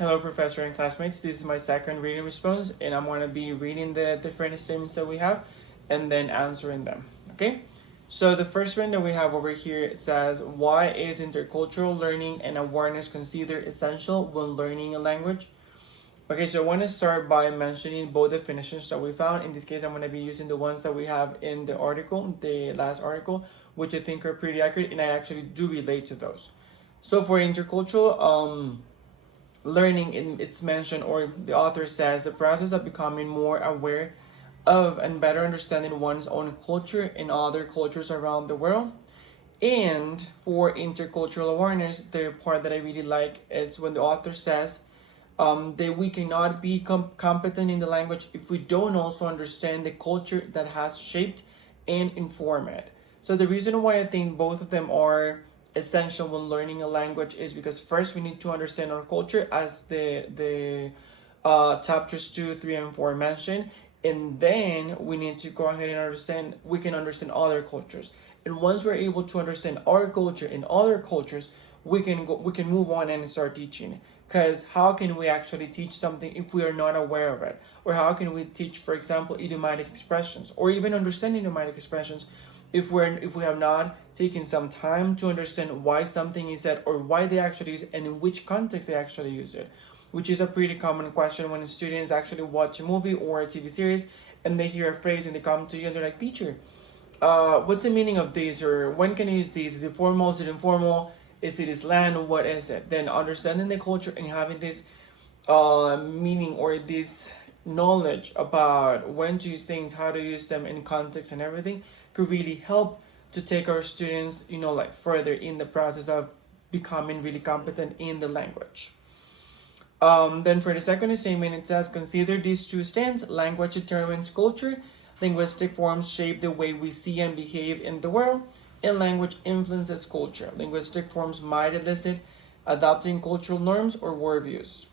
Hello, professor and classmates. This is my second reading response, and I'm going to be reading the different statements that we have and then answering them. Okay? So, the first one that we have over here it says, why is intercultural learning and awareness considered essential when learning a language? Okay, so I want to start by mentioning both definitions that we found. In this case, I'm going to be using the ones that we have in the article, the last article, which I think are pretty accurate, and I actually do relate to those. So, for intercultural, learning, it's mentioned, or the author says, the process of becoming more aware of and better understanding one's own culture and other cultures around the world. And for intercultural awareness, the part that I really like is when the author says that we cannot be competent in the language if we don't also understand the culture that has shaped and informed it. So the reason why I think both of them are essential when learning a language is because first we need to understand our culture, as the chapters 2, 3, and 4 mention, and then we need to go ahead and understand, we can understand other cultures. And once we're able to understand our culture and other cultures, we can move on and start teaching. Because how can we actually teach something if we are not aware of it? Or how can we teach, for example, idiomatic expressions, or even understand idiomatic expressions if we have not taken some time to understand why something is said, or why they actually use it, and in which context they actually use it, which is a pretty common question when students actually watch a movie or a TV series and they hear a phrase and they come to you and they're like, teacher, what's the meaning of this, or when can I use this? Is it formal? Is it informal? Is it slang? What is it? Then understanding the culture and having this meaning, or this knowledge about when to use things, how to use them in context and everything, could really help to take our students, like further in the process of becoming really competent in the language. Then for the second statement, it says, consider these two stands. Language determines culture. Linguistic forms shape the way we see and behave in the world, and language influences culture. Linguistic forms might elicit adopting cultural norms or worldviews.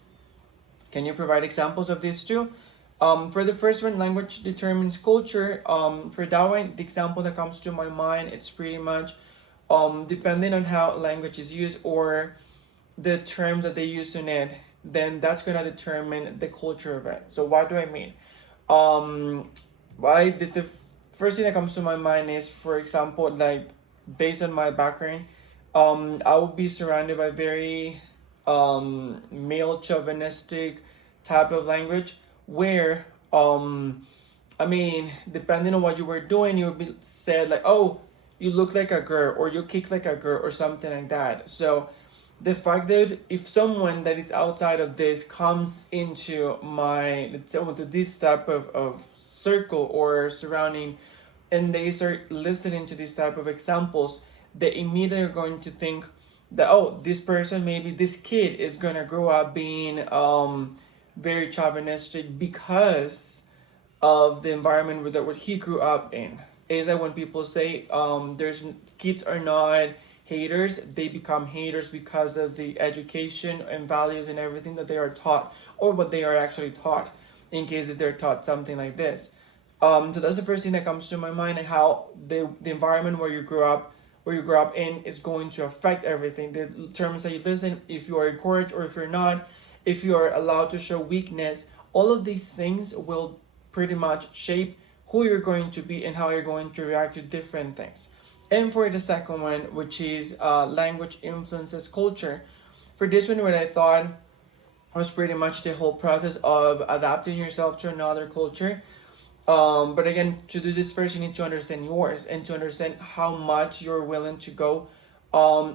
Can you provide examples of these two? For the first one, language determines culture. For that one, the example that comes to my mind, it's pretty much depending on how language is used or the terms that they use in it, then that's going to determine the culture of it. So what do I mean? The first thing that comes to my mind is, for example, like based on my background, I will be surrounded by very male chauvinistic type of language where depending on what you were doing, you would be said like, oh, you look like a girl, or you kick like a girl, or something like that. So the fact that if someone that is outside of this comes into my, let's say, into this type of circle or surrounding, and they start listening to this type of examples, they immediately are going to think that, oh, this person, maybe this kid is gonna grow up being very chauvinistic because of the environment that what he grew up in. Is that when people say there's kids are not haters, they become haters because of the education and values and everything that they are taught, or what they are actually taught, in case if they're taught something like this. So that's the first thing that comes to my mind, and how the environment where you grew up in is going to affect everything. The terms that you listen, if you are encouraged or if you're not, if you are allowed to show weakness, all of these things will pretty much shape who you're going to be and how you're going to react to different things. And for the second one, which is language influences culture, for this one, what I thought was pretty much the whole process of adapting yourself to another culture. But again, to do this first, you need to understand yours and to understand how much you're willing to go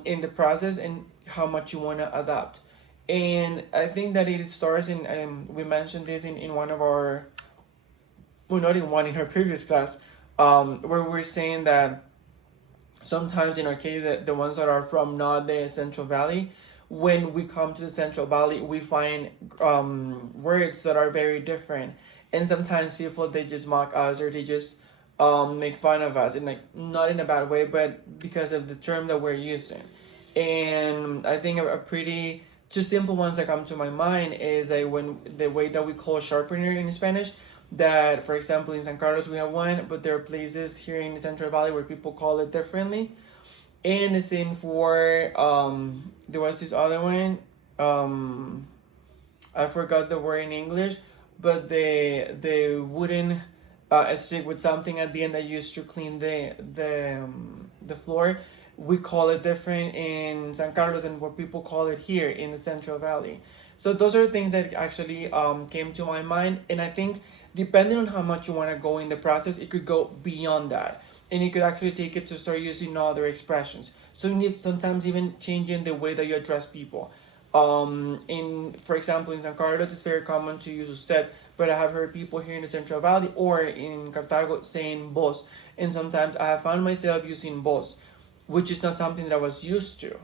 in the process and how much you want to adapt. And I think that it starts in, we mentioned this in one of our, well, not in one, in our previous class, where we're saying that sometimes in our case, the ones that are from not the Central Valley, when we come to the Central Valley, we find words that are very different. And sometimes people, they just mock us, or they just make fun of us, and like not in a bad way, but because of the term that we're using. And I think a pretty two simple ones that come to my mind is when the way that we call sharpener in Spanish. That, for example, in San Carlos we have one, but there are places here in the Central Valley where people call it differently. And the same for there was this other one. I forgot the word in English, but they wouldn't stick with something at the end that used to clean the floor. We call it different in San Carlos than what people call it here in the Central Valley. So those are things that actually came to my mind, and I think depending on how much you want to go in the process, it could go beyond that, and you could actually take it to start using other expressions. So you need sometimes even changing the way that you address people. In For example, in San Carlos, it's very common to use usted, but I have heard people here in the Central Valley or in Cartago saying vos, and sometimes I have found myself using vos, which is not something that I was used to.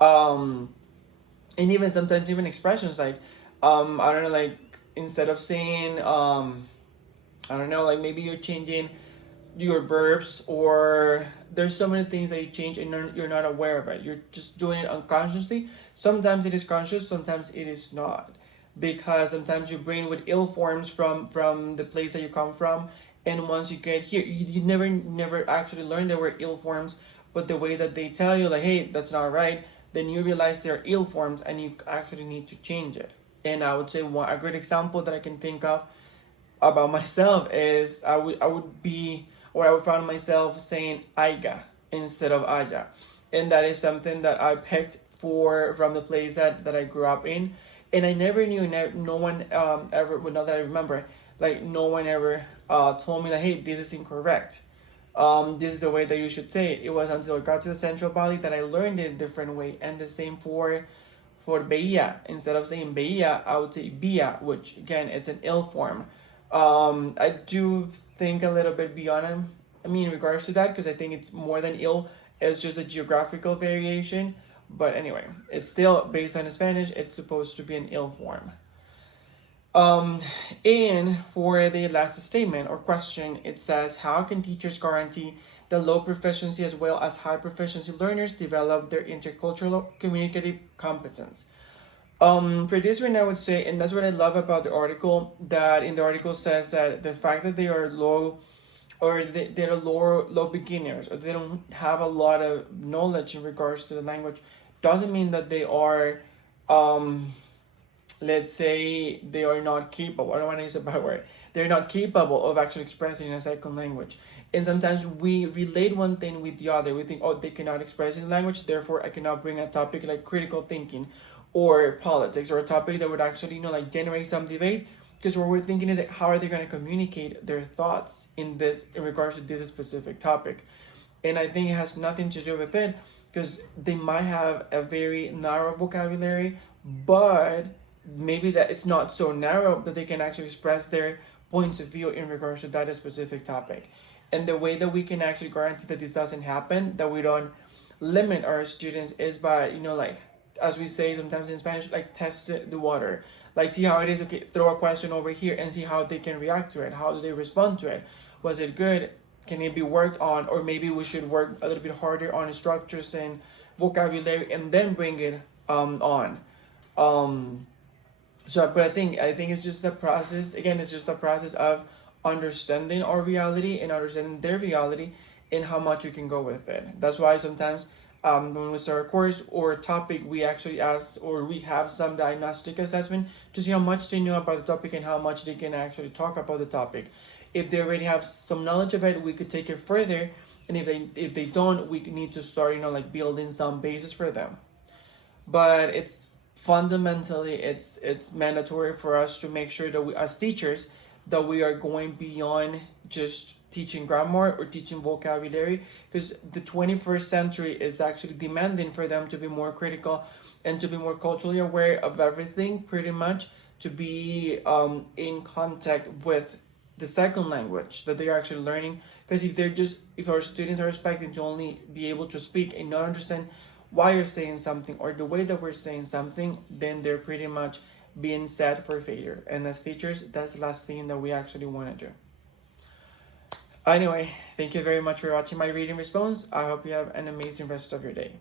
And even sometimes even expressions like, I don't know, like instead of saying, I don't know, like maybe you're changing your verbs, or there's so many things that you change and you're not aware of it. You're just doing it unconsciously. Sometimes it is conscious, sometimes it is not, because sometimes your brain would ill forms from the place that you come from, and once you get here, you never actually learn there were ill forms, but the way that they tell you like, hey, that's not right, then you realize they're ill forms and you actually need to change it. And I would say a great example that I can think of about myself is I would be, or I would find myself saying aiga instead of aya, and that is something that I picked from the place that I grew up in, and I never knew. No one ever, well, not that I remember, like no one ever told me that, hey, this is incorrect. This is the way that you should say it. It was until I got to the Central Valley that I learned it a different way, and the same for veía. Instead of saying veía, I would say vía, which again, it's an ill form. I do think a little bit beyond, I mean, in regards to that, because I think it's more than ill. It's just a geographical variation. But anyway, it's still based on Spanish. It's supposed to be an ill form. And for the last statement or question, it says, how can teachers guarantee that low proficiency as well as high proficiency learners develop their intercultural communicative competence? For this one, I would say, and that's what I love about the article, that in the article says that the fact that they are low, or they're low beginners, or they don't have a lot of knowledge in regards to the language, doesn't mean that they are, let's say, they are not capable. I don't want to use a bad word. They're not capable of actually expressing in a second language. And sometimes we relate one thing with the other. We think, oh, they cannot express in language, therefore I cannot bring a topic like critical thinking or politics, or a topic that would actually, like generate some debate. Because what we're thinking is, like, how are they going to communicate their thoughts in regards to this specific topic? And I think it has nothing to do with it, because they might have a very narrow vocabulary, but maybe that it's not so narrow that they can actually express their points of view in regards to that specific topic. And the way that we can actually guarantee that this doesn't happen, that we don't limit our students, is by, like, as we say sometimes in Spanish, like, test the water. Like, see how it is. Okay, throw a question over here and see how they can react to it. How do they respond to it? Was it good? Can it be worked on? Or maybe we should work a little bit harder on structures and vocabulary and then bring it on. But I think it's just a process. Again, it's just a process of understanding our reality and understanding their reality, and how much we can go with it. That's why sometimes when we start a course or a topic, we actually ask, or we have some diagnostic assessment to see how much they know about the topic and how much they can actually talk about the topic. If they already have some knowledge of it, we could take it further, and if they don't, we need to start like building some basis for them. But it's fundamentally it's mandatory for us to make sure that we, as teachers, that we are going beyond just teaching grammar or teaching vocabulary, because the 21st century is actually demanding for them to be more critical and to be more culturally aware of everything, pretty much, to be in contact with the second language that they are actually learning. Because if our students are expecting to only be able to speak and not understand why you're saying something or the way that we're saying something, then they're pretty much being set for failure. And as teachers, that's the last thing that we actually want to do. Anyway, thank you very much for watching my reading response. I hope you have an amazing rest of your day.